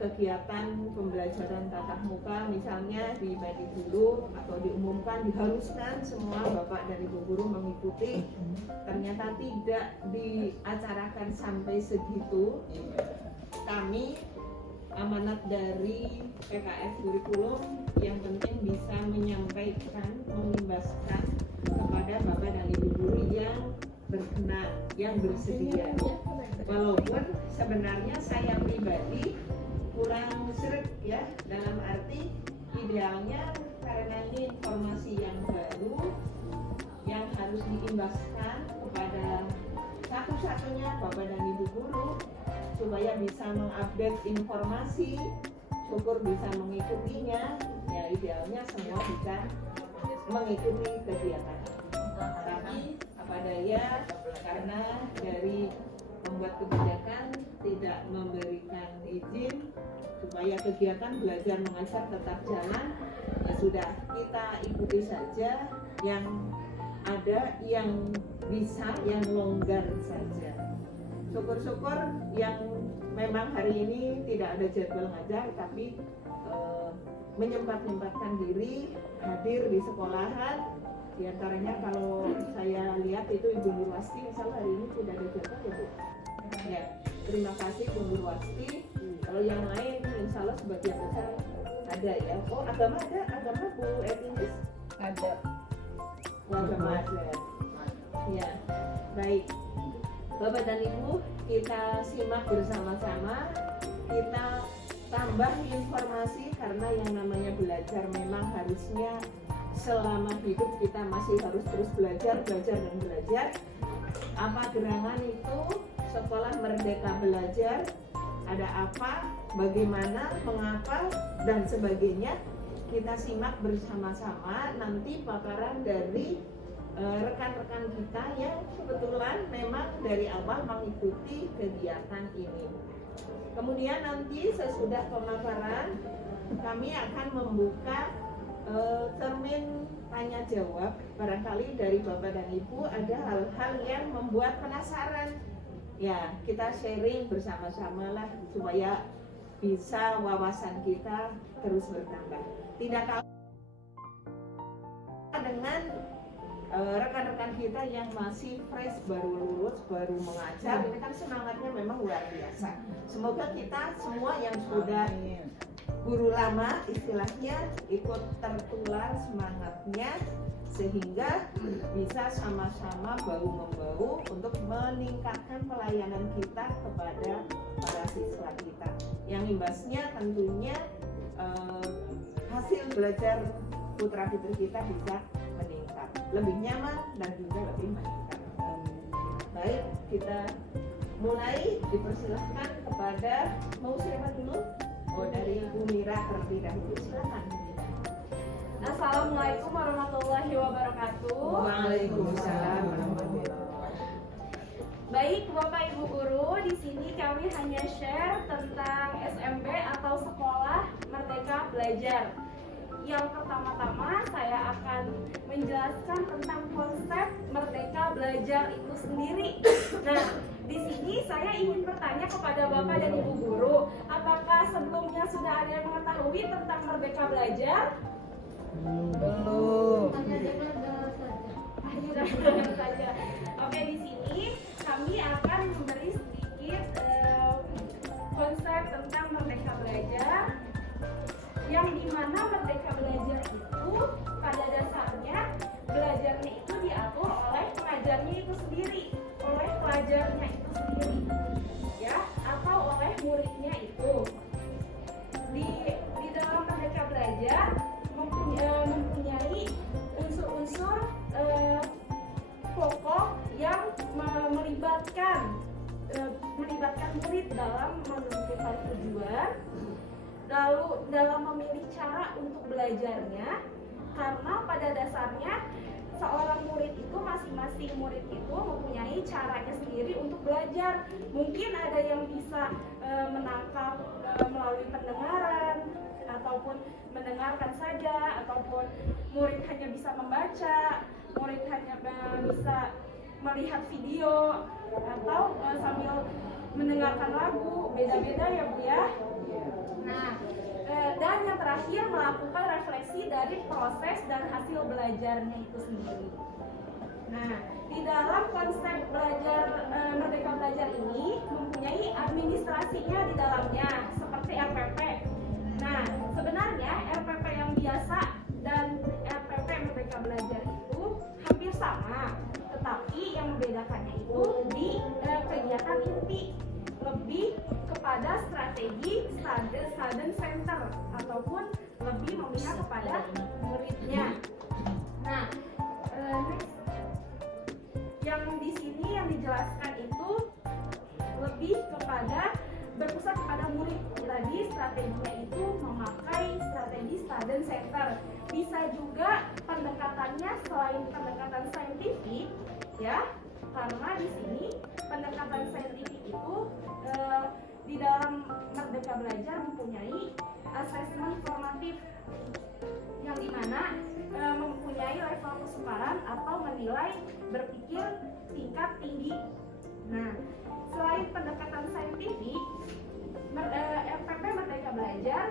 Kegiatan pembelajaran tatap muka misalnya di Medi dulu atau diumumkan diharuskan semua Bapak dan Ibu guru mengikuti, ternyata tidak diacarakan sampai segitu. Kami amanat dari PKS kurikulum yang penting bisa menyampaikan, mengimbaskan kepada Bapak dan Ibu guru yang berkenan, yang bersedia. Walaupun sebenarnya saya pribadi kurang seret ya, dalam arti idealnya karena ini informasi yang baru yang harus diimbaskan kepada satu-satunya Bapak dan Ibu guru supaya bisa mengupdate informasi, syukur bisa mengikutinya, ya idealnya semua bisa mengikuti kegiatan. Tapi apa daya, karena dari membuat kebijakan tidak memberikan izin supaya kegiatan belajar mengajar tetap jalan, ya sudah kita ikuti saja yang ada, yang bisa, yang longgar saja. Syukur-syukur yang memang hari ini tidak ada jadwal ngajar tapi menyempatkan diri hadir di sekolahan. Di antaranya kalau saya lihat itu Ibu Nurwasti, misalnya hari ini tidak ada jadwal ya Bu. Ya, terima kasih Bu Nurwasti. Kalau yang lain insya Allah sebagian besar ada ya. Oh, agama ada? Agama Bu Etinis? Ada. Agama ada. Ya, baik. Bapak dan Ibu, kita simak bersama-sama. Kita tambah informasi karena yang namanya belajar memang harusnya selama hidup kita masih harus terus belajar dan belajar. Apa gerangan itu? Sekolah Merdeka Belajar, ada apa, bagaimana, mengapa, dan sebagainya. Kita simak bersama-sama nanti paparan dari rekan-rekan kita yang kebetulan memang dari awal mengikuti kegiatan ini. Kemudian nanti sesudah pemaparan kami akan membuka termin tanya jawab. Barangkali dari Bapak dan Ibu ada hal-hal yang membuat penasaran. Ya, kita sharing bersama-sama lah supaya bisa wawasan kita terus bertambah. Tidak kalah dengan rekan-rekan kita yang masih fresh, baru lulus, baru mengajar. Ini kan semangatnya memang luar biasa. Semoga kita semua yang sudah guru lama istilahnya ikut tertular semangatnya sehingga bisa sama-sama bahu-membahu untuk meningkatkan pelayanan kita kepada para siswa kita. Yang imbasnya tentunya hasil belajar putra-putri kita bisa meningkat, lebih nyaman dan juga lebih meningkat. Baik, kita mulai, dipersilahkan kepada, mau siapa dulu? Oh, dari Bu Mira terlebih dahulu, silakan. Assalamualaikum warahmatullahi wabarakatuh. Waalaikumsalam warahmatullahi wabarakatuh. Baik Bapak Ibu guru, di sini kami hanya share tentang SMP atau Sekolah Merdeka Belajar. Yang pertama-tama saya akan menjelaskan tentang konsep Merdeka Belajar itu sendiri. Nah, di sini saya ingin bertanya kepada Bapak dan Ibu guru, apakah sebelumnya sudah ada yang mengetahui tentang Merdeka Belajar? Belum. Saja. Oke, di sini kami akan memberi sedikit konsep tentang Merdeka Belajar, yang dimana Merdeka Belajar itu pada dasarnya belajarnya itu diatur oleh pengajarnya itu sendiri, oleh pelajarnya itu sendiri, ya, atau oleh muridnya itu. Di dalam Merdeka Belajar mempunyai unsur-unsur pokok yang melibatkan murid dalam menentukan tujuan, lalu dalam memilih cara untuk belajarnya, karena pada dasarnya seorang murid itu masing-masing murid itu mempunyai caranya sendiri untuk belajar. Mungkin ada yang bisa menangkap melalui pendengaran, ataupun mendengarkan saja, ataupun murid hanya bisa membaca, murid hanya bisa melihat video, atau sambil mendengarkan lagu. Beda-beda ya Bu ya. Nah, dan yang terakhir melakukan refleksi dari proses dan hasil belajarnya itu sendiri. Nah, di dalam konsep belajar Merdeka Belajar ini mempunyai administrasinya di dalamnya seperti RPP. Nah, sebenarnya RPP yang biasa dan RPP Merdeka Belajar itu hampir sama, tetapi yang membedakannya itu di kegiatan inti, lebih kepada strategi student center ataupun lebih memihak kepada muridnya. Nah, next, yang di sini yang dijelaskan itu lebih kepada berpusat kepada murid. Tadi strateginya itu memakai strategi student center. Bisa juga pendekatannya selain pendekatan saintifik, ya, karena di sini pendekatan saintifik itu di dalam Merdeka Belajar mempunyai asesmen formatif yang dimana mempunyai level kesukaran atau menilai berpikir tingkat tinggi. Nah, selain pendekatan saintifik, RPP Merdeka Belajar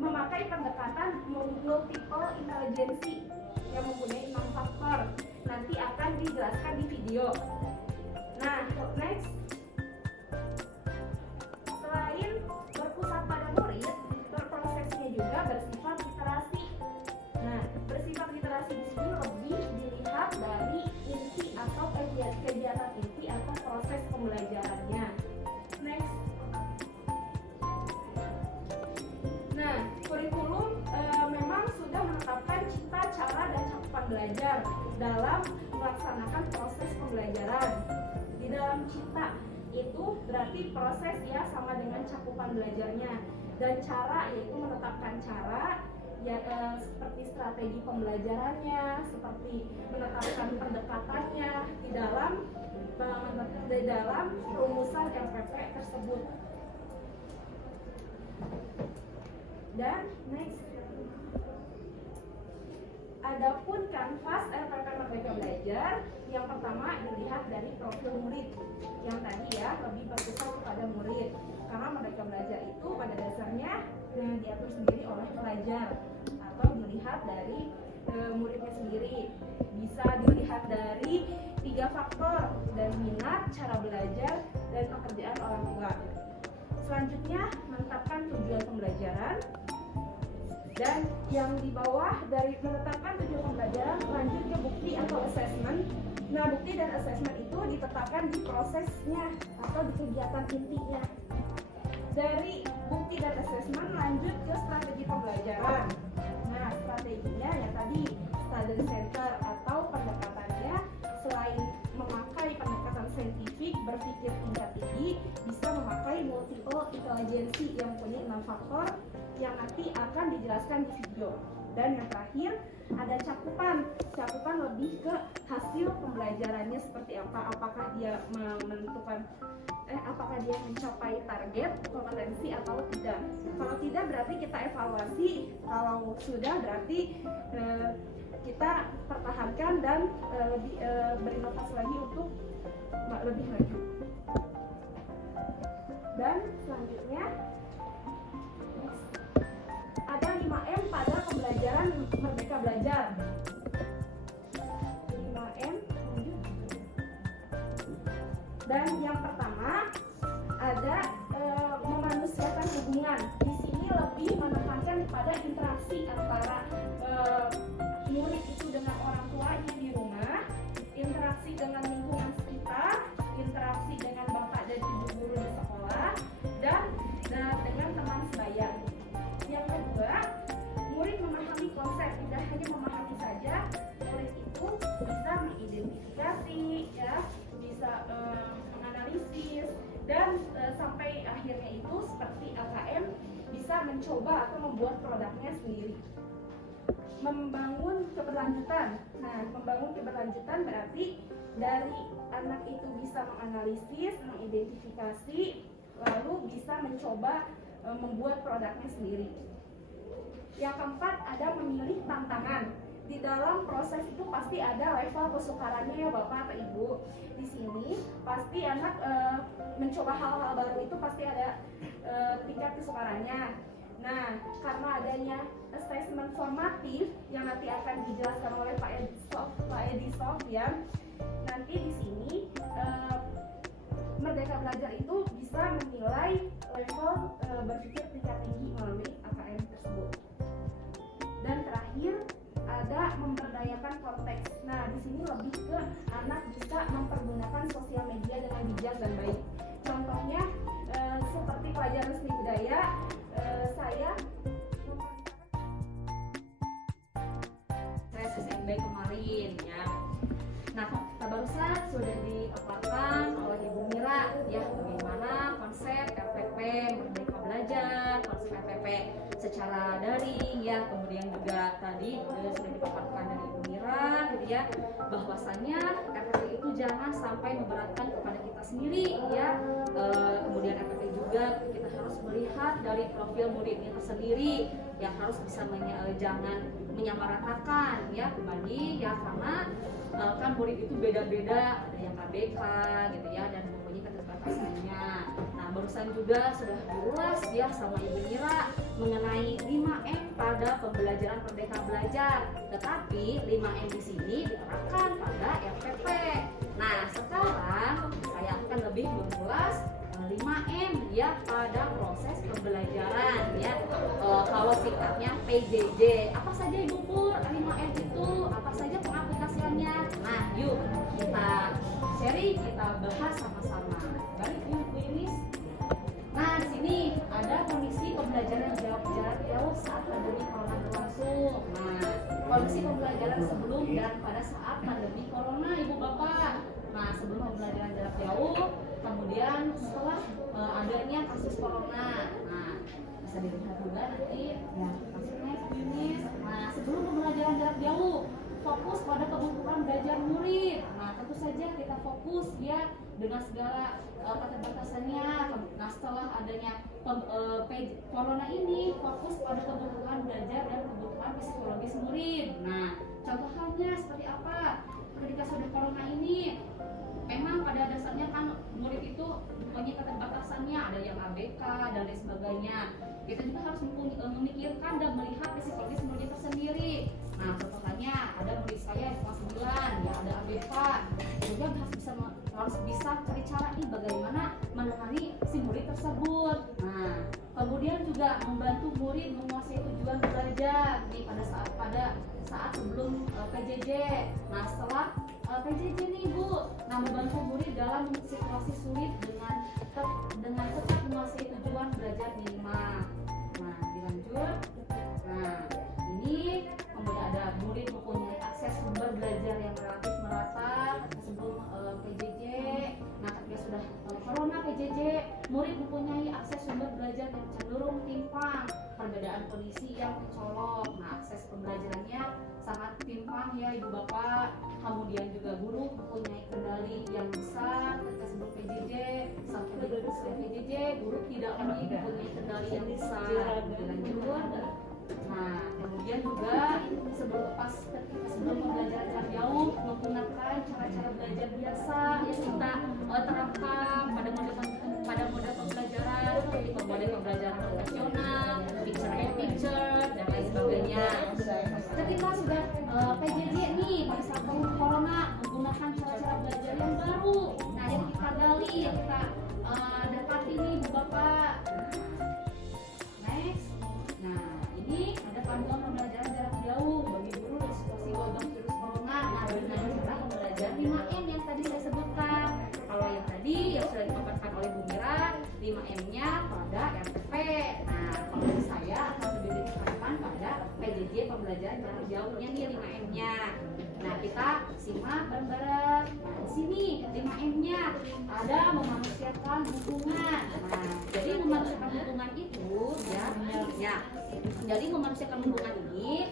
memakai pendekatan multiple intelligency yang mempunyai 6 faktor. Nanti akan dijelaskan di video. Nah, next, selain berpusat pada murid, berprosesnya juga bersifat literasi. Nah, bersifat literasi di sini lebih dilihat dari inti atau kegiatan inti atau proses pembelajarannya. Next. Nah, kurikulum memang sudah menetapkan cita, cara, dan cakupan belajar dalam melaksanakan proses pembelajaran. Di dalam cita itu berarti proses ya sama dengan cakupan belajarnya, dan cara yaitu menetapkan cara ya, seperti strategi pembelajarannya, seperti menetapkan pendekatannya di dalam rumusan RPP tersebut. Dan next, adapun kanvas RPP Merdeka Belajar, yang pertama dilihat dari profil murid yang tadi ya lebih berpusat kepada murid, karena Merdeka Belajar itu pada dasarnya diatur sendiri oleh pelajar atau dilihat dari muridnya sendiri. Bisa dilihat dari 3 faktor, dari minat, cara belajar, dan pekerjaan orang tua. Selanjutnya menetapkan tujuan pembelajaran, dan yang di bawah dari menetapkan tujuan pembelajaran lanjut ke bukti atau assessment. Nah, bukti dan assessment itu ditetapkan di prosesnya atau di kegiatan intinya. Dari bukti dan assessment lanjut ke strategi pembelajaran. Nah, strateginya ya tadi student center atau pendekatannya selain memakai pendekatan saintifik berpikir tingkat tinggi, bisa memakai multiple intelligency yang punya 6 faktor yang nanti akan dijelaskan di video. Dan yang terakhir ada cakupan lebih ke hasil pembelajarannya seperti apa, apakah dia menentukan apakah dia mencapai target kompetensi atau tidak. Kalau tidak berarti kita evaluasi, kalau sudah berarti kita pertahankan dan lebih berinovasi lagi untuk lebih lanjut. Dan selanjutnya ada 5M pada pembelajaran Merdeka Belajar. 5M lanjut. Dan yang pertama ada memanusiakan hubungan. Di sini lebih menekankan pada interaksi antara murid itu dengan orang tuanya di rumah, interaksi dengan lingkungan sekitar, interaksi dengan bapak dan ibu guru di sekolah, dan dengan teman sebaya. Yang kedua, murid memahami konsep, tidak hanya memahami saja, murid itu bisa mengidentifikasi, ya, bisa menganalisis, dan sampai akhirnya itu seperti LKM bisa mencoba atau membuat produknya sendiri. membangun keberlanjutan. Nah, membangun keberlanjutan berarti dari anak itu bisa menganalisis, mengidentifikasi, lalu bisa mencoba membuat produknya sendiri. Yang keempat, ada memilih tantangan. Di dalam proses itu pasti ada level kesukarannya ya Bapak atau Ibu. Di sini pasti anak mencoba hal-hal baru itu pasti ada tingkat kesukarannya. Nah, karena adanya assessment formatif yang nanti akan dijelaskan oleh Pak Edi Sofyan, nanti di sini Merdeka Belajar itu bisa menilai level berpikir tingkat tinggi melalui AKM tersebut. Dan terakhir ada memberdayakan konteks. Nah, di sini lebih ke anak bisa mempergunakan sosial media dengan bijak dan baik. Contohnya seperti pelajaran seni budaya, saya SMB kemarin ya. Nah, barusan sudah dipaparkan oleh Ibu Mira ya bagaimana konsep RPP Merdeka Belajar, konsep RPP secara daring ya, kemudian juga tadi sudah dipaparkan dari Ibu Mira gitu ya, bahwasannya RPP itu jangan sampai memberatkan kepada kita sendiri ya. Kemudian RPP juga kita harus melihat dari profil muridnya tersendiri yang harus bisa jangan menyamaratakan ya kembali ya, karena kan murid itu beda-beda, ada yang ABK gitu ya dan mempunyai keterbatasannya. Nah, barusan juga sudah diulas ya sama Ibu Mira mengenai 5M pada pembelajaran Merdeka Belajar, tetapi 5M di sini diterapkan pada RPP. Nah, sekarang saya akan lebih mengulas 5M ya pada proses pembelajaran ya. Kalau singkatnya PJJ. Apa saja Ibu Pur 5M itu? Apa saja pengaplikasiannya? Nah, yuk kita sharing, kita bahas sama-sama. Balik yuk Bu Yunis. Nah, di sini ada kondisi pembelajaran jarak jauh saat pandemi corona berlangsung. Nah, kondisi pembelajaran sebelum dan pada saat pandemi corona Ibu Bapak. Nah, sebelum pembelajaran jarak jauh, kemudian setelah adanya kasus corona. Nah, bisa dilihat juga nanti ya kasusnya Yunis. Nah, sebelum pembelajaran jarak jauh, fokus pada kebutuhan belajar murid. Nah, tentu saja kita fokus ya dengan segala keterbatasannya. Nah, setelah adanya corona ini, fokus pada kebutuhan belajar dan kebutuhan psikologis murid. Nah, contohnya seperti apa? Ketika sudah corona ini, memang pada dasarnya kan murid itu mempunyai keterbatasannya, ada yang ABK dan lain sebagainya. Kita juga harus memikirkan dan melihat psikologis murid tersendiri. Nah, contohnya ada murid saya yang kelas 9, ya ada ABK. Juga harus bisa cari cara nih bagaimana menangani si murid tersebut. Nah, kemudian juga membantu murid menguasai tujuan belajar nih pada saat sebelum PJJ. Nah, setelah PJJ nih Bu, nah membantu murid dalam situasi sulit dengan tetap menguasai tujuan belajar minimal. Nah, dilanjut. Nah, ini kemudian ada murid mempunyai akses sumber belajar yang relatif merata sebelum PJJ. Nah, ketika sudah corona PJJ, murid mempunyai akses sumber belajar yang cenderung timpang, perbedaan kondisi yang mencolok. Nah, akses pembelajarannya sangat timpang ya Ibu Bapak. Kemudian juga guru mempunyai kendali yang besar ketika sebelum PJJ sampai selesai PJJ, guru tidak lagi mempunyai kendali yang besar. Dilanjut. Nah, kemudian juga ketika sebelum pembelajaran jarak jauh menggunakan cara-cara belajar biasa yang kita terapkan pada mode pembelajaran seperti mode pembelajaran profesional, picture in picture dan lain sebagainya. Ketika sudah PJJ nih pada saat corona menggunakan cara-cara belajar yang baru. Nah, yang kita gali, yang kita dapati nih Bu Bapak. Next. Nah, ini ada panduan pembelajaran jarak jauh bagi guru di situasi wabah virus corona. Nah, dengan cara pembelajaran 5M yang tadi saya sebutkan. Kalau yang tadi yang sudah dipaparkan oleh Bu Mira, 5M-nya pada RPP. Nah, kalau saya akan lebih ditekankan pada PJJ pembelajaran jarak jauhnya nih 5M-nya. Nah, kita simak bareng-bareng. Nah, di sini 5M-nya ada memanusiakan hubungan. Nah, jadi memanusiakan hubungan itu ya. Jadi memanusiakan hubungan ini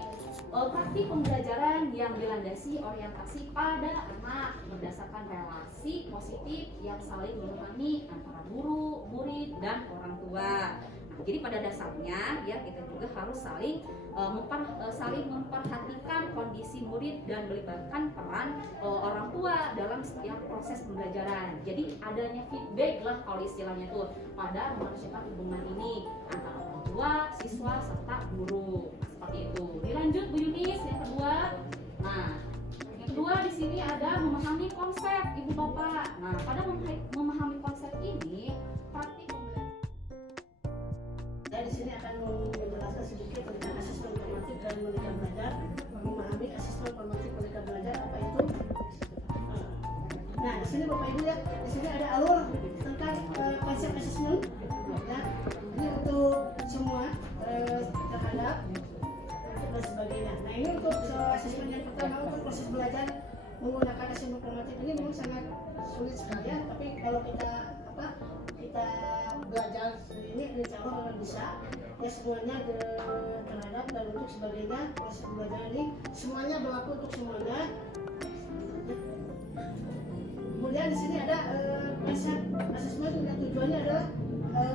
praktik pembelajaran yang dilandasi orientasi pada anak berdasarkan relasi positif yang saling memahami antara guru, murid, dan orang tua. Jadi pada dasarnya ya kita juga harus saling memperhatikan kondisi murid dan melibatkan peran orang tua dalam setiap proses pembelajaran. Jadi adanya feedback lah kalau istilahnya tuh pada memanusiakan hubungan ini antara orang tua, siswa, serta guru. Seperti itu. Dilanjut Bu Yunis yang kedua. Nah, yang kedua di sini ada memahami konsep Ibu Bapak. Nah, pada memahami konsep ini praktik Saya di sini akan menjelaskan sedikit tentang asesmen formatif dan merdeka belajar. Memahami asesmen formatif merdeka belajar apa itu? Nah, di sini Bapak Ibu lihat, di sini ada alur tentang konsep asesmen. Ya, ini untuk semua terhadap dan sebagainya. Nah, ini untuk asesmen yang pertama untuk proses belajar menggunakan asesmen formatif ini memang sangat sulit sekali ya. Tapi kalau kita belajar ini insya Allah akan bisa ya semuanya terhadap dan untuk sebagainya. Proses belajar ini semuanya berlaku untuk semuanya. Kemudian di sini ada konsep asesmen dan tujuannya adalah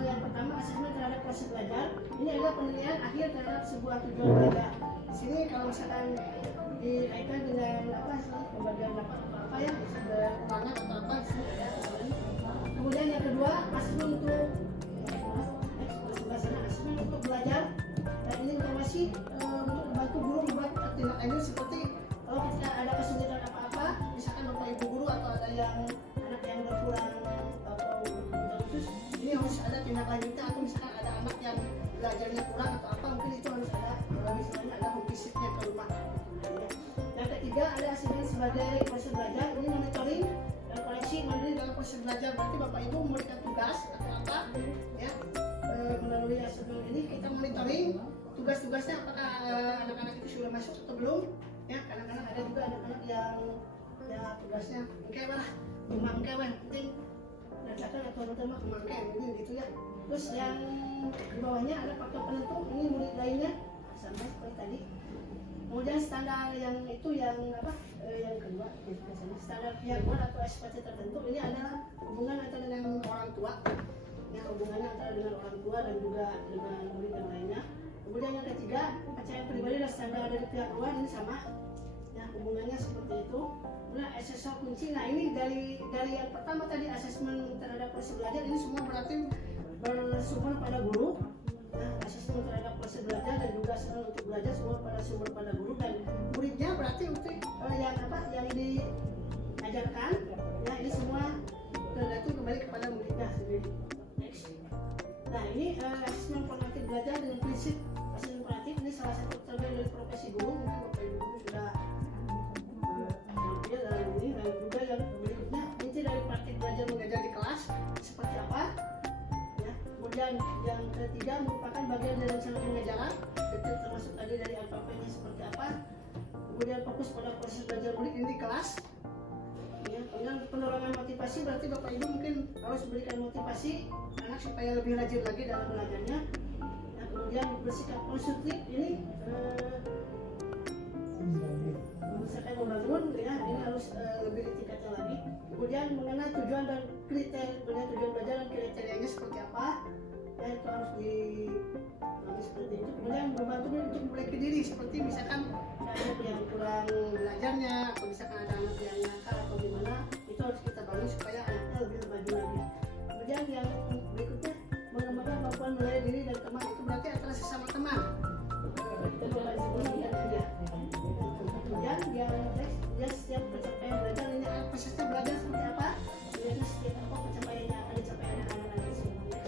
yang pertama asesmen terhadap proses belajar. Ini adalah penilaian akhir terhadap sebuah tujuan belajar. Di sini kalau misalkan dikaitkan dengan pembagian apa ya ulangan atau apa. Kemudian yang kedua asesmen untuk asesmen untuk belajar. Dan ini informasi untuk membantu guru membuat tindak lanjut seperti kalau kita ada kesulitan apa-apa, misalkan bapak ibu guru atau ada yang anak yang udah kurang atau khusus, ini harus ada tindak lanjutnya. Atau misalkan ada anak yang belajarnya kurang atau apa, mungkin itu harus ada misalnya ada home visitnya ke rumah. Yang ketiga ada asesmen sebagai proses belajar. Ini monitoring dan koreksi mandiri dalam proses belajar. Berarti bapak ibu memberikan tugas atau apa ya melalui asesmen ini kita monitoring tugas-tugasnya apakah anak-anak itu sudah masuk atau belum ya. Kadang-kadang ada juga anak-anak yang ya tugasnya mungkin lah memangkai penting berdasarkan atau teman memangkai ini gitu ya. Terus yang di bawahnya ada faktor penentu, ini murid lainnya sama seperti tadi. Kemudian standar yang itu yang yang kedua biasanya standar pihak luar atau SPT tertentu. Ini adalah hubungan antara dengan orang tua ya, hubungannya antara dengan orang tua dan juga dengan murid yang lainnya. Kemudian yang ketiga kepercayaan pribadi dan standar dari pihak luar ini sama ya, hubungannya seperti itu. Nah, asesor kunci. Nah, ini dari yang pertama tadi asesmen terhadap proses belajar, ini semua berarti bersumber pada guru. Nah, asesmen terhadap proses belajar dan juga asesmen untuk belajar semua pada sumber pada guru dan muridnya berarti untuk yang diajarkan ya, ini semua tergantung kembali kepada muridnya sendiri. Next. Nah, ini asesmen formatif belajar dengan prinsip asesmen formatif. Ini salah satu terbaik dari profesi guru. Mungkin bapak ibu guru sudah dalam ini. Dan juga yang berikutnya inti dari praktik belajar mengajar di kelas seperti apa ya. Kemudian yang ketiga merupakan bagian dari rencana pengajaran, detail termasuk tadi dari alfabetnya seperti apa. Kemudian fokus pada proses belajar murid ini di kelas ya. Kemudian penurunan motivasi, berarti bapak ibu mungkin harus berikan motivasi anak supaya lebih rajin lagi dalam belajarnya ya. Kemudian bersikap konstruktif, ini misalkan membangun ya, ini harus lebih ditingkatkan lagi. Kemudian mengenai tujuan dan kriteria, tujuan belajar dan kriterianya seperti apa ya, itu harus seperti itu. Kemudian membantu untuk memperbaiki diri, seperti misalkan ada anak yang kurang belajarnya atau misalkan ada anak yang nakal atau gimana, itu harus kita bangun supaya anaknya lebih maju lagi. Kemudian yang berikutnya mengembangkan kemampuan menilai diri dan teman, itu berarti antara sesama teman. Kemudian yang next, dia setiap pencapaian belajar ini peserta belajar seperti apa, kemudian setiap apa pencapaiannya akan dicapai anak-anak nanti semuanya.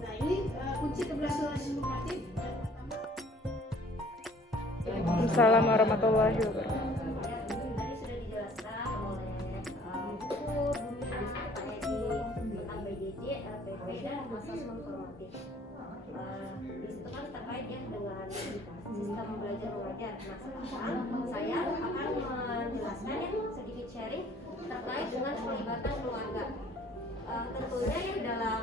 Nah, ini kunci keberhasilan sistematik yang pertama. Assalamualaikum warahmatullahi wabarakatuh. Tadi sudah dijelaskan oleh buku tentang BJJ, LPP dan asesmen formatif. Di situ kan terkait ya dengan sistem belajar mengajar. Nah, sekarang saya akan menjelaskan ya sedikit sharing terkait dengan pelibatan keluarga. Tentunya ya dalam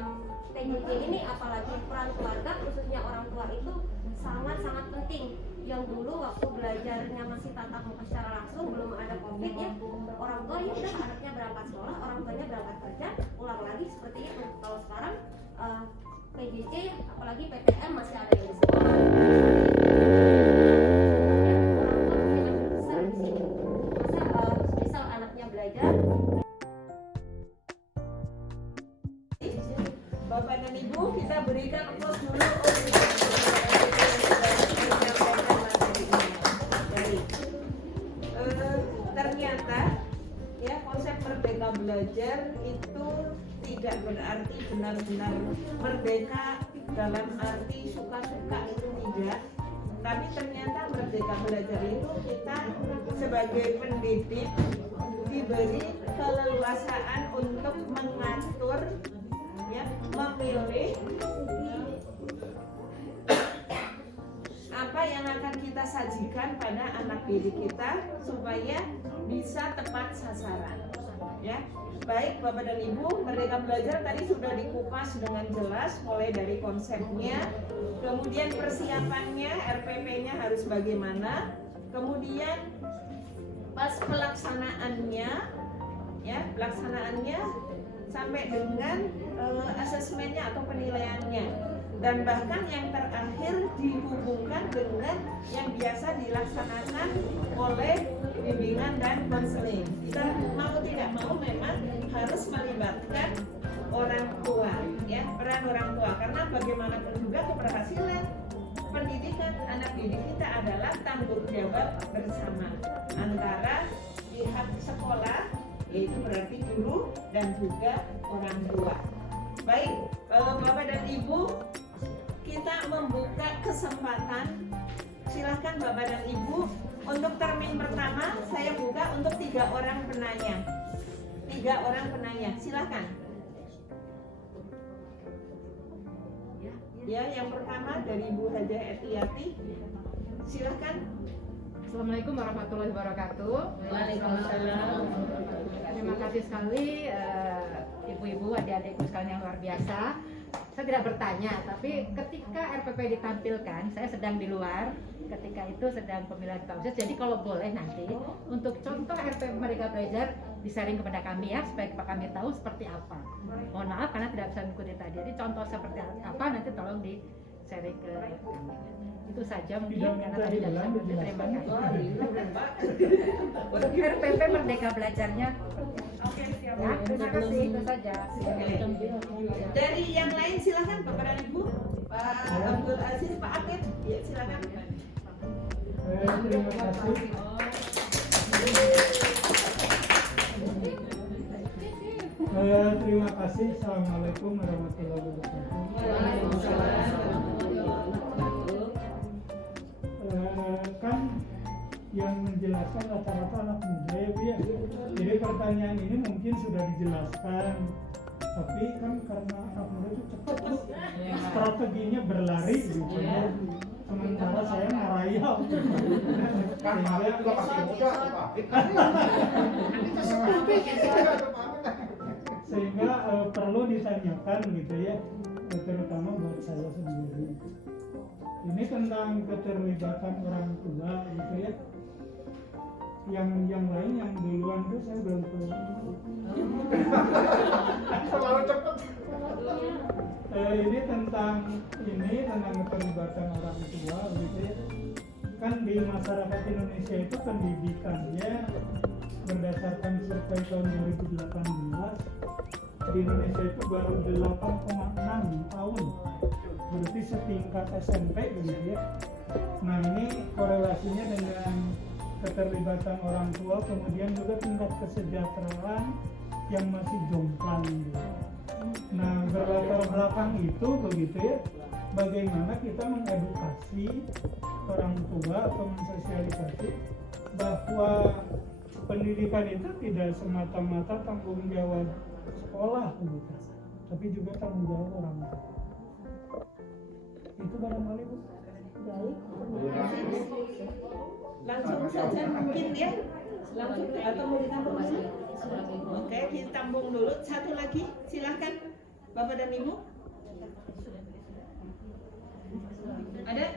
PJJ ini apalagi peran keluarga khususnya orang tua itu sangat-sangat penting yang dulu waktu belajarnya masih tatap muka secara langsung, belum ada COVID ya, orang tua ya udah anaknya berangkat sekolah, orang tuanya berangkat kerja, ulang lagi seperti itu. Kalau sekarang PJJ apalagi PTM masih ada yang di sekolah. Orang tua punya besar di sini. Masa misal anaknya belajar, Bapak dan Ibu, kita berikan applause dulu untuk yang sudah menyampaikan materi ini. Baik. Ternyata ya konsep merdeka belajar itu tidak berarti benar-benar merdeka dalam arti suka-suka, itu tidak. Tapi ternyata merdeka belajar itu kita sebagai pendidik diberi keleluasaan untuk mengatur, ya, memilih apa yang akan kita sajikan pada anak didik kita supaya bisa tepat sasaran. Ya, baik Bapak dan Ibu, Merdeka Belajar tadi sudah dikupas dengan jelas, mulai dari konsepnya, kemudian persiapannya, RPP-nya harus bagaimana, kemudian pas pelaksanaannya, ya pelaksanaannya sampai dengan asesmennya atau penilaiannya, dan bahkan yang terakhir dihubungkan dengan yang biasa dilaksanakan oleh bimbingan dan konseling. Kita mau tidak mau memang harus melibatkan orang tua, ya, peran orang tua, karena bagaimanapun juga keberhasilan pendidikan anak didik kita adalah tanggung jawab bersama antara pihak sekolah, yaitu berarti guru dan juga orang tua. Baik, Bapak dan Ibu, kita membuka kesempatan. Silahkan Bapak dan Ibu, untuk termin pertama saya buka untuk 3 orang penanya. 3 orang penanya, silahkan. Ya, yang pertama dari Bu Hajah Etiyati, silahkan. Assalamualaikum warahmatullahi wabarakatuh. Waalaikumsalam. Terima kasih sekali ibu-ibu, adik-adikku sekalian yang luar biasa. Saya tidak bertanya, tapi ketika RPP ditampilkan, saya sedang di luar. Ketika itu sedang pemilihan proses. Jadi kalau boleh nanti untuk contoh RPP Merdeka Belajar di-sharing kepada kami ya, supaya kami tahu seperti apa. Mohon maaf karena tidak bisa mengikuti tadi. Jadi contoh seperti apa nanti tolong di-sharing ke kami. Itu saja mungkin karena tadi tidak bisa mengikuti. Terima kasih. RPP Merdeka Belajarnya. Oke, siap. Ya, terima kasih. Itu saja. Dari yang lain silahkan Bapak dan Ibu. Pak Abdul Aziz, Pak Akif, ya silakan. Terima kasih. Terima kasih. Assalamualaikum warahmatullahi wabarakatuh. Kan yang menjelaskan rata-rata anak muda ya Bu ya. Jadi pertanyaan ini mungkin sudah dijelaskan, tapi kan karena anak muda itu cepat Bu, strateginya berlari gitu ya. Sementara saya ngarayal. Kan Pak juga masih muda Pak. Sehingga perlu ditanyakan gitu ya, terutama buat saya sendiri. Ini tentang keterlibatan orang tua gitu ya. Yang lain yang duluan tuh saya belum tahu. Selalu cepet. Ini tentang keterlibatan orang tua gitu ya. Kan di masyarakat Indonesia itu pendidikannya berdasarkan survei tahun 2018 di Indonesia itu baru 8,6 tahun, berarti setingkat SMP gitu ya. Nah ini korelasinya dengan keterlibatan orang tua, kemudian juga tingkat kesejahteraan yang masih jomplang gitu. Nah berlatar belakang itu begitu ya, bagaimana kita mengedukasi orang tua atau mensosialisasi bahwa pendidikan itu tidak semata-mata tanggung jawab sekolah begitu, tapi juga tanggung jawab orang tua. Itu barangkali Bu. Baik, langsung saja mungkin ya, langsung atau mau ditambung lagi? Oke, ditambung dulu. Satu lagi, silahkan Bapak dan Ibu. Ada?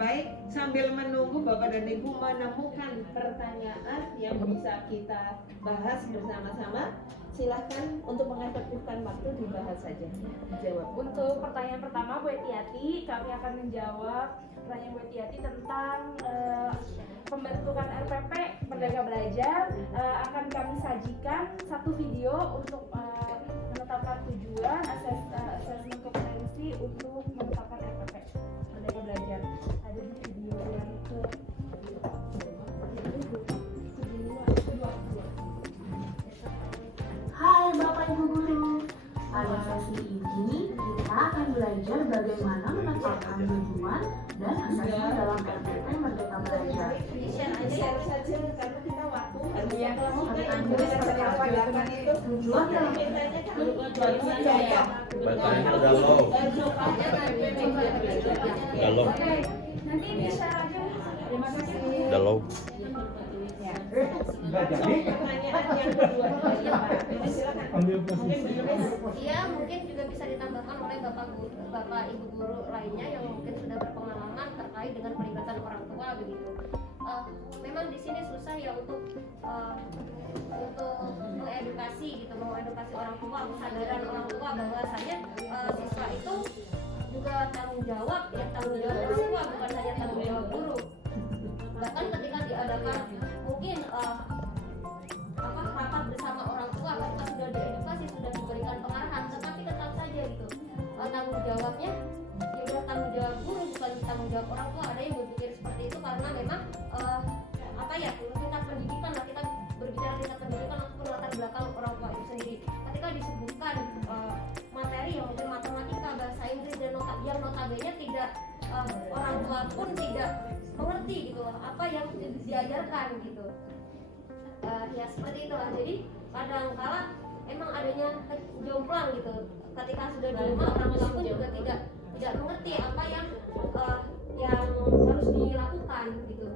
Baik, sambil menunggu Bapak dan Ibu menemukan pertanyaan yang bisa kita bahas bersama-sama, silahkan untuk mengefektifkan waktu dibahas saja. Jawab. Untuk pertanyaan pertama Bu Etiati, kami akan menjawab pertanyaan Bu Etiati tentang pembentukan RPP Merdeka Belajar. Akan kami sajikan satu video untuk menetapkan tujuan, asesmen kompetensi untuk menetapkan RPP Merdeka Belajar. Ada di video yang Hai Bapak Ibu Guru, pada sesi ini kita akan belajar bagaimana menetapkan tujuan dan asesmen dalam RPP Merdeka Belajar. Share saja karena kita waktu harus Iya. kelas kita yang berlakukan itu Tujuan dalam mintanya kan Bacaan itu galau. Galau. nanti bisa aja. Terima kasih. Galau. Enggak jadi. pertanyaan yang kedua. Silakan. Ambil posisi. Iya, mungkin juga bisa ditambahkan oleh bapak ibu guru lainnya yang mungkin sudah berpengalaman terkait dengan pelibatan orang tua begitu. Memang di sini susah ya untuk mengedukasi gitu, mengedukasi orang tua, kesadaran orang tua bahwasanya siswa itu juga tanggung jawab ya, tanggung jawab orang tua bukan hanya tanggung jawab guru. Bahkan ketika diadakan mungkin rapat bersama orang tua, ketika sudah diedukasi, sudah diberikan pengarahan, tetapi tetap saja gitu tanggung jawabnya ya udah tanggung jawab guru, bukan tanggung jawab orang tua. Ada yang berpikir seperti itu karena memang tingkat pendidikan lah, kita berbicara tingkat pendidikan ataupun latar belakang orang tua itu sendiri. Ketika disebutkan materi yang mungkin matematika, bahasa Inggris dan yang notabene tidak orang tua pun tidak mengerti gitu apa yang diajarkan gitu. Ya seperti itulah. Jadi kadang-kala emang adanya jomplang gitu. Ketika sudah di rumah orang tua pun juga tidak mengerti apa yang harus dilakukan gitu.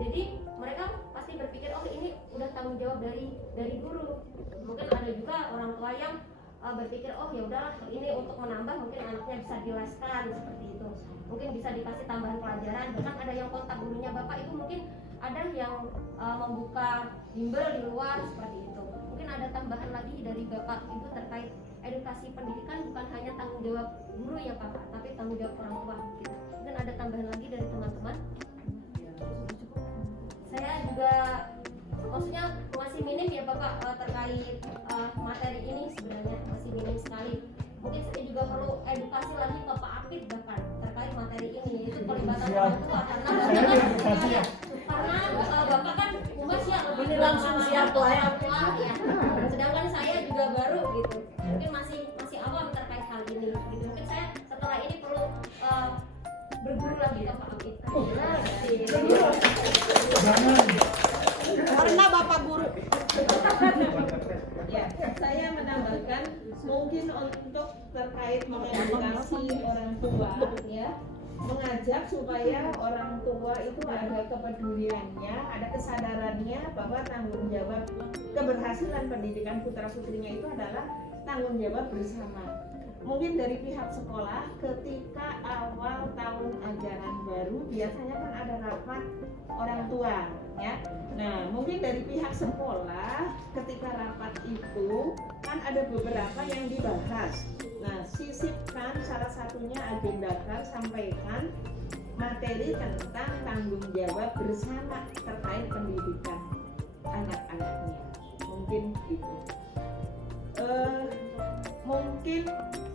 Jadi mereka pasti berpikir oh ini udah tanggung jawab dari guru. Mungkin ada juga orang tua yang berpikir oh ya udahlah ini untuk menambah, mungkin anaknya bisa dileskan seperti itu. Mungkin bisa dikasih tambahan pelajaran. Bahkan ada yang kontak gurunya Bapak Ibu, mungkin ada yang membuka bimbel di luar seperti itu. Mungkin ada tambahan lagi dari Bapak Ibu terkait edukasi pendidikan, bukan hanya tanggung jawab guru ya Pak, tapi tanggung jawab orang tua gitu. Mungkin ada tambahan lagi dari teman-teman. Saya juga maksudnya masih minim ya Bapak terkait materi ini, sebenarnya masih minim sekali. Mungkin saya juga perlu edukasi lagi ke Pak Apit bahkan terkait materi ini, yaitu pelibatan orang tua, karena Bapak kan humas ya, lebih langsung siap lah ya. Sedangkan saya juga baru gitu, mungkin masih awam terkait hal ini gitu. Mungkin saya setelah ini perlu berguru lagi ke Pak Apit. Karena Bapak Guru. Ya, saya menambahkan mungkin untuk terkait mengedukasi orang tua ya, mengajak supaya orang tua itu ada kepeduliannya, ada kesadarannya bahwa tanggung jawab keberhasilan pendidikan putra putrinya itu adalah tanggung jawab bersama. Mungkin dari pihak sekolah ketika awal tahun ajaran baru biasanya kan ada rapat orang tua ya. Nah mungkin dari pihak sekolah ketika rapat itu kan ada beberapa yang dibahas. Nah sisipkan salah satunya, agendakan, sampaikan materi tentang tanggung jawab bersama terkait pendidikan anak-anaknya. Mungkin itu. Mungkin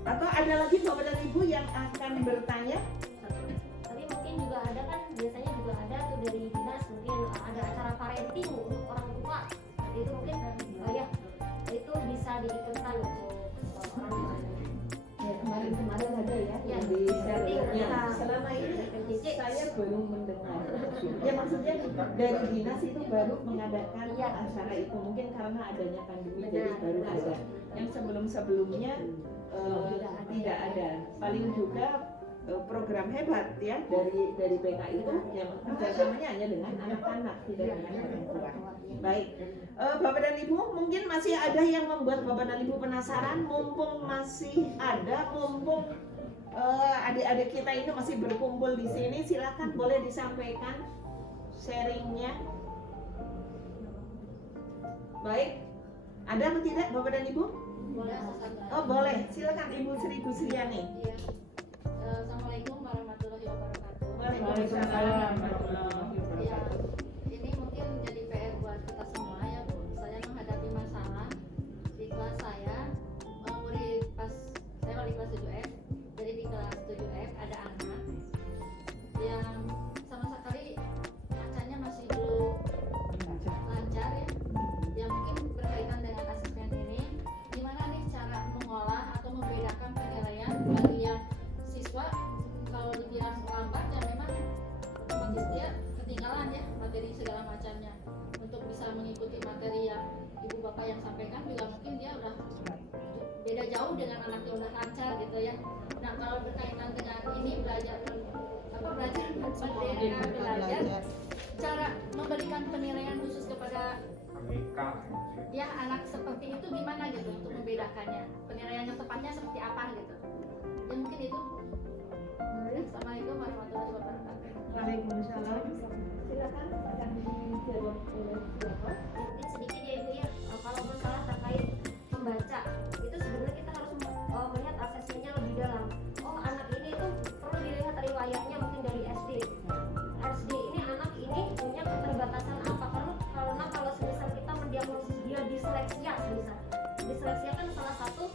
atau ada lagi Bapak dan Ibu yang akan bertanya? Tapi mungkin juga ada kan, biasanya juga ada tuh dari dinas, mungkin ada acara parenting untuk orang tua seperti itu, mungkin ya itu bisa diikutkan untuk orang tua. Ya kemarin ada ya, Ya, di sharing. Ya, ya. selama ini saya belum mendengar. Ya maksudnya dari dinas itu baru mengadakan acara itu, mungkin karena adanya pandemi jadi baru ada. Yang sebelumnya tidak ada. Paling juga program hebat ya dari BK itu yang kerjasamanya hanya dengan anak-anak, tidak dengan orang tua. Baik, Bapak dan Ibu mungkin masih ada yang membuat Bapak dan Ibu penasaran, mumpung masih ada, mumpung adik-adik kita ini masih berkumpul di sini, silakan boleh disampaikan sharingnya. Baik, ada atau tidak Bapak dan Ibu? Boleh. Oh boleh, silakan Ibu Sri Busriani. Iya. Assalamualaikum warahmatullahi wabarakatuh. Waalaikumsalam warahmatullahi Ya, wabarakatuh. ini mungkin jadi PR buat kita semua ya Bu. Saya menghadapi masalah di kelas saya, murid pas saya wali kelas 7F. Jadi di kelas 7F ada anak yang sama sekali bacanya masih belum lancar ya. Yang mungkin berkaitan dengan asesmen ini, gimana nih cara mengolah atau membedakan penilaian bagi yang siswa kalau dibilang lambat ya memang otomatis dia ketinggalan ya materi segala macamnya. Untuk bisa mengikuti materi yang ibu bapak yang sampaikan juga mungkin dia udah beda jauh dengan anak yang udah lancar gitu ya. Nah kalau berkaitan dengan ini belajar cara memberikan penilaian khusus kepada ya anak seperti itu gimana gitu untuk membedakannya, penilaian yang tepatnya seperti apa gitu ya, mungkin itu. Assalamualaikum warahmatullahi wabarakatuh. Waalaikumsalam. Silakan akan dijawab oleh Bapak. Mungkin sedikit ya Ibu ya, kalau masalah terkait membaca itu sebenarnya kita harus melihat asesmennya lebih dalam. Oh anak ini tuh perlu dilihat riwayatnya mungkin dari SD ini anak ini punya keterbatasan apa, karena kalau semisal kita mendiagnosis dia disleksia, disleksia kan salah satu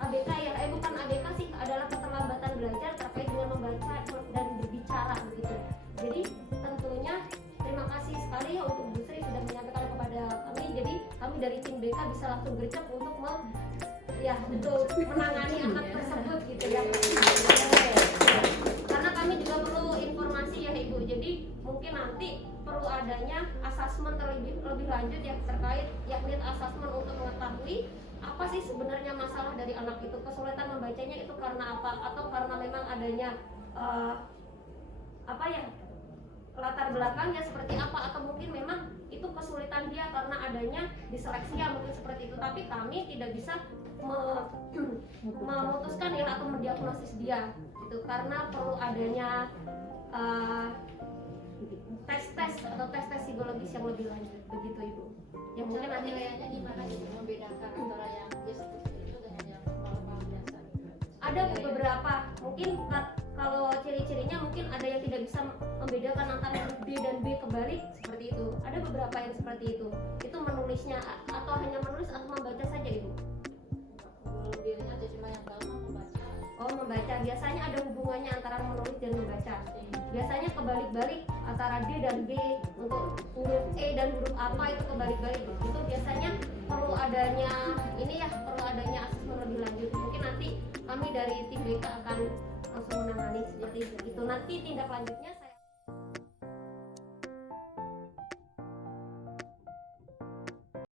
ABK ya, bukan ABK sih, adalah keterlambatan belajar terkait dengan membaca dan berbicara begitu. Jadi tentunya terima kasih sekali ya untuk Bu Sri sudah menyampaikan kepada kami. Jadi kami dari tim BK bisa langsung gercep untuk menangani anak tersebut gitu ya. Karena kami juga perlu informasi ya Ibu. Jadi mungkin nanti perlu adanya asesmen lebih lanjut ya terkait yakni asesmen untuk mengetahui apa sih sebenarnya masalah dari anak itu, kesulitan membacanya itu karena apa, atau karena memang adanya latar belakangnya seperti apa, atau mungkin memang itu kesulitan dia karena adanya disleksia mungkin seperti itu. Tapi kami tidak bisa memutuskan ya atau mendiagnosis dia gitu, karena perlu adanya tes atau tes psikologis yang lebih lanjut begitu Ibu. Yang mungkin nanti penilaiannya gimana gitu membedakan antara yang dia seperti itu dengan yang kalau biasa. ada beberapa, mungkin kalau ciri-cirinya mungkin ada yang tidak bisa membedakan antara B dan B kebalik seperti itu. Ada beberapa yang seperti itu. Itu menulisnya atau hanya menulis atau membaca saja Ibu? Biasanya ada cuma yang tahu membaca. Oh membaca, biasanya ada hubungannya antara menulis dan membaca. Biasanya kebalik-balik antara D dan B, untuk huruf E dan huruf apa itu kebalik-balik. Itu biasanya perlu adanya asesmen lebih lanjut. Mungkin nanti kami dari tim BK akan langsung menangani seperti itu. Nanti tindak lanjutnya